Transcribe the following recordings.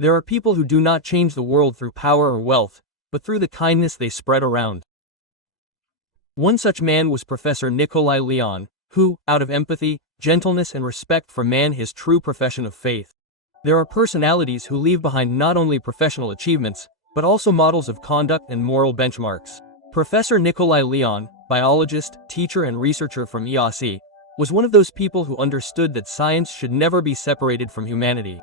There are people who do not change the world through power or wealth, but through the kindness they spread around. One such man was Professor Nicolae Leon, who, out of empathy, gentleness and respect for man, his true profession of faith. There are personalities who leave behind not only professional achievements, but also models of conduct and moral benchmarks. Professor Nicolae Leon, biologist, teacher and researcher from EOC, was one of those people who understood that science should never be separated from humanity.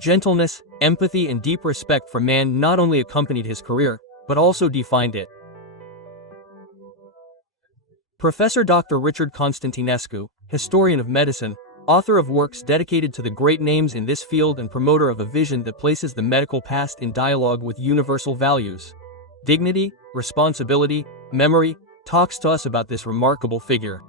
Gentleness, empathy and deep respect for man not only accompanied his career, but also defined it. Professor Dr. Richard Constantinescu, historian of medicine, author of works dedicated to the great names in this field and promoter of a vision that places the medical past in dialogue with universal values. Dignity, responsibility, memory, talks to us about this remarkable figure.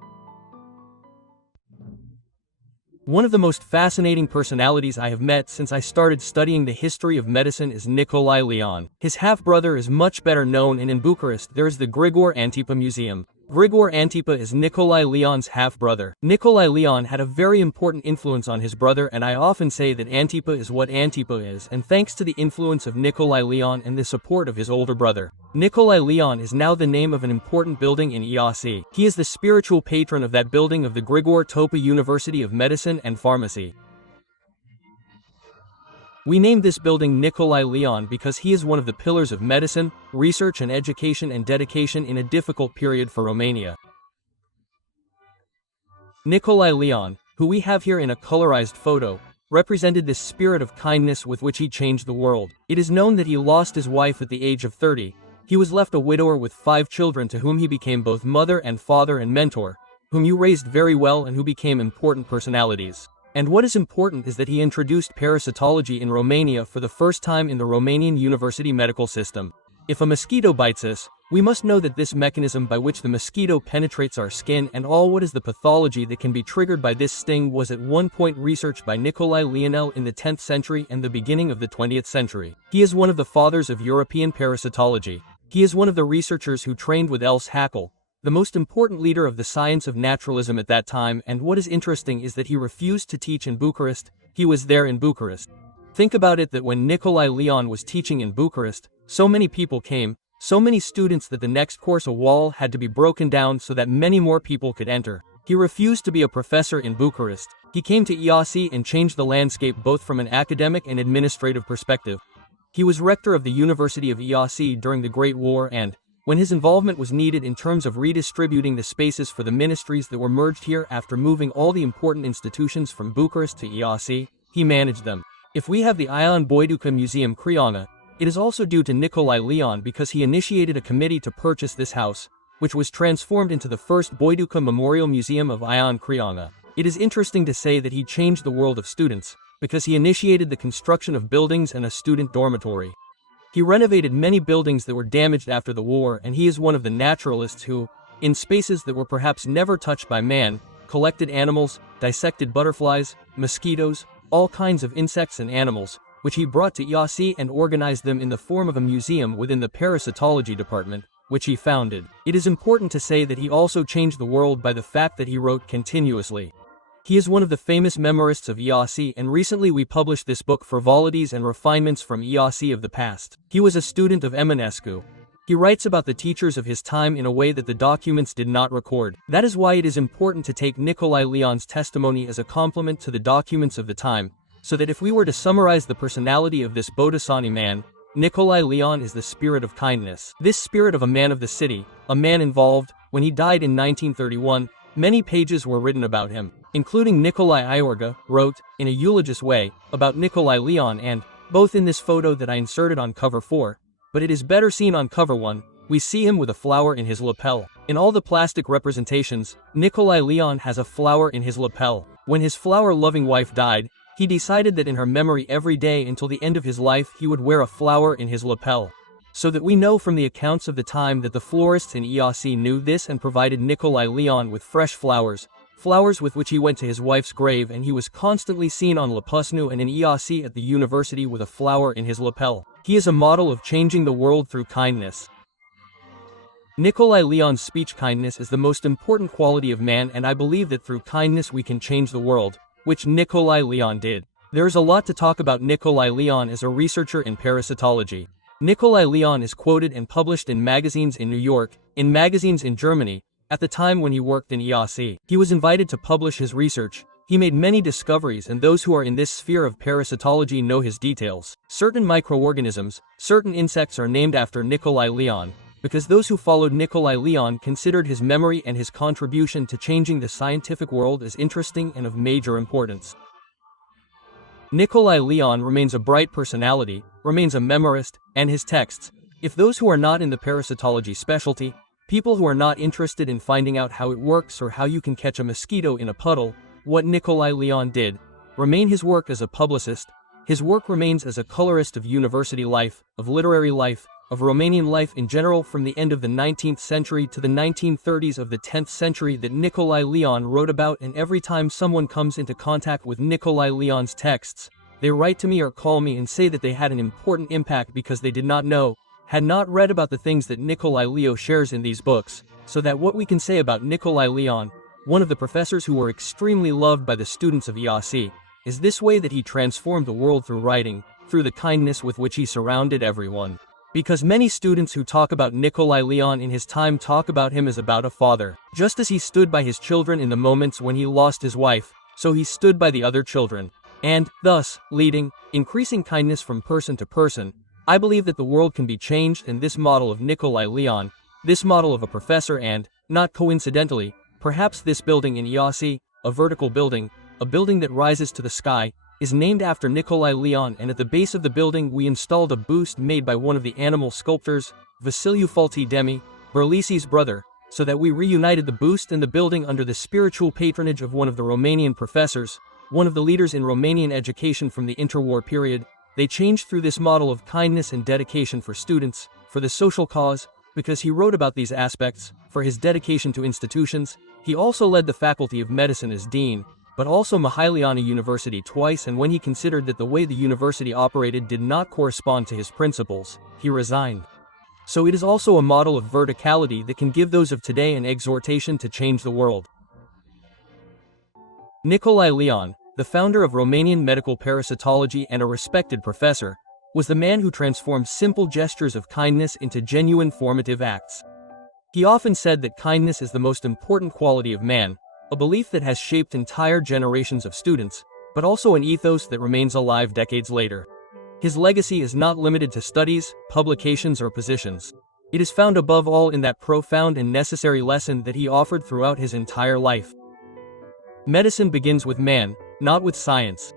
One of the most fascinating personalities I have met since I started studying the history of medicine is Nicolae Leon. His half-brother is much better known, and in Bucharest there is the Grigore Antipa Museum. Grigore Antipa is Nicolae Leon's half-brother. Nicolae Leon had a very important influence on his brother, and I often say that Antipa is what Antipa is, and thanks to the influence of Nicolae Leon and the support of his older brother. Nicolae Leon is now the name of an important building in EOC. He is the spiritual patron of that building of the Grigore Topa University of Medicine and Pharmacy. We named this building Nicolae Leon because he is one of the pillars of medicine, research and education and dedication in a difficult period for Romania. Nicolae Leon, who we have here in a colorized photo, represented this spirit of kindness with which he changed the world. It is known that he lost his wife at the age of 30. He was left a widower with 5 children to whom he became both mother and father and mentor, whom you raised very well and who became important personalities. And what is important is that he introduced parasitology in Romania for the first time in the Romanian university medical system. If a mosquito bites us, we must know that this mechanism by which the mosquito penetrates our skin and all what is the pathology that can be triggered by this sting was at one point researched by Nicolae Leon in the 10th century and the beginning of the 20th century. He is one of the fathers of European parasitology. He is one of the researchers who trained with Else Haeckel, the most important leader of the science of naturalism at that time, and what is interesting is that he refused to teach in Bucharest. He was there in Bucharest. Think about it, that when Nicolae Leon was teaching in Bucharest, so many people came, so many students, that the next course a wall had to be broken down so that many more people could enter. He refused to be a professor in Bucharest. He came to EOC and changed the landscape both from an academic and administrative perspective. He was rector of the University of EOC during the Great War, and when his involvement was needed in terms of redistributing the spaces for the ministries that were merged here after moving all the important institutions from Bucharest to EOC, he managed them. If we have the Ion Boiduca Museum Craiova, it is also due to Nicolae Leon because he initiated a committee to purchase this house, which was transformed into the first Boiduca Memorial Museum of Ion Craiova. It is interesting to say that he changed the world of students, because he initiated the construction of buildings and a student dormitory. He renovated many buildings that were damaged after the war, and he is one of the naturalists who, in spaces that were perhaps never touched by man, collected animals, dissected butterflies, mosquitoes, all kinds of insects and animals, which he brought to EOC and organized them in the form of a museum within the parasitology department, which he founded. It is important to say that he also changed the world by the fact that he wrote continuously. He is one of the famous memoirists of EOC, and recently we published this book, Frivolities and Refinements from EOC of the Past. He was a student of Eminescu. He writes about the teachers of his time in a way that the documents did not record. That is why it is important to take Nicolae Leon's testimony as a complement to the documents of the time, so that if we were to summarize the personality of this Bodhisani man, Nicolae Leon is the spirit of kindness. This spirit of a man of the city, a man involved. When he died in 1931, many pages were written about him, including Nicolae Iorga wrote, in a eulogist way, about Nicolae Leon, and, both in this photo that I inserted on cover 4, but it is better seen on cover 1, we see him with a flower in his lapel. In all the plastic representations, Nicolae Leon has a flower in his lapel. When his flower-loving wife died, he decided that in her memory every day until the end of his life he would wear a flower in his lapel. So that we know from the accounts of the time that the florists in EOC knew this and provided Nicolae Leon with fresh flowers, flowers with which he went to his wife's grave, and he was constantly seen on Lapusnu and in EOC at the university with a flower in his lapel. He is a model of changing the world through kindness. Nicolae Leon's speech: kindness is the most important quality of man, and I believe that through kindness we can change the world, which Nicolae Leon did. There is a lot to talk about Nicolae Leon as a researcher in parasitology. Nicolae Leon is quoted and published in magazines in New York, in magazines in Germany, at the time when he worked in EAC. He was invited to publish his research. He made many discoveries, and those who are in this sphere of parasitology know his details. Certain microorganisms, certain insects are named after Nicolae Leon, because those who followed Nicolae Leon considered his memory and his contribution to changing the scientific world as interesting and of major importance. Nicolae Leon remains a bright personality, remains a memorist, and his texts, if those who are not in the parasitology specialty, people who are not interested in finding out how it works or how you can catch a mosquito in a puddle, what Nicolae Leon did, remain his work as a publicist, his work remains as a colorist of university life, of literary life, of Romanian life in general from the end of the 19th century to the 1930s of the 10th century that Nicolae Leon wrote about, and every time someone comes into contact with Nicolae Leon's texts, they write to me or call me and say that they had an important impact because they did not know, had not read about the things that Nicolae Leon shares in these books, so that what we can say about Nicolae Leon, one of the professors who were extremely loved by the students of EAC, is this way that he transformed the world through writing, through the kindness with which he surrounded everyone. Because many students who talk about Nicolae Leon in his time talk about him as about a father. Just as he stood by his children in the moments when he lost his wife, so he stood by the other children. And, thus, leading, increasing kindness from person to person, I believe that the world can be changed, and this model of Nicolae Leon, this model of a professor and, not coincidentally, perhaps this building in EAC, a vertical building, a building that rises to the sky, is named after Nicolae Leon, and at the base of the building we installed a buste made by one of the animal sculptors, Vasiliu Falti Demi, Berlisi's brother, so that we reunited the buste and the building under the spiritual patronage of one of the Romanian professors, one of the leaders in Romanian education from the interwar period. They changed through this model of kindness and dedication for students, for the social cause, because he wrote about these aspects, for his dedication to institutions. He also led the faculty of medicine as dean, but also Mihailiana University twice, and when he considered that the way the university operated did not correspond to his principles, he resigned. So it is also a model of verticality that can give those of today an exhortation to change the world. Nicolae Leon, the founder of Romanian medical parasitology and a respected professor, was the man who transformed simple gestures of kindness into genuine formative acts. He often said that kindness is the most important quality of man, a belief that has shaped entire generations of students, but also an ethos that remains alive decades later. His legacy is not limited to studies, publications, or positions. It is found above all in that profound and necessary lesson that he offered throughout his entire life. Medicine begins with man, not with science.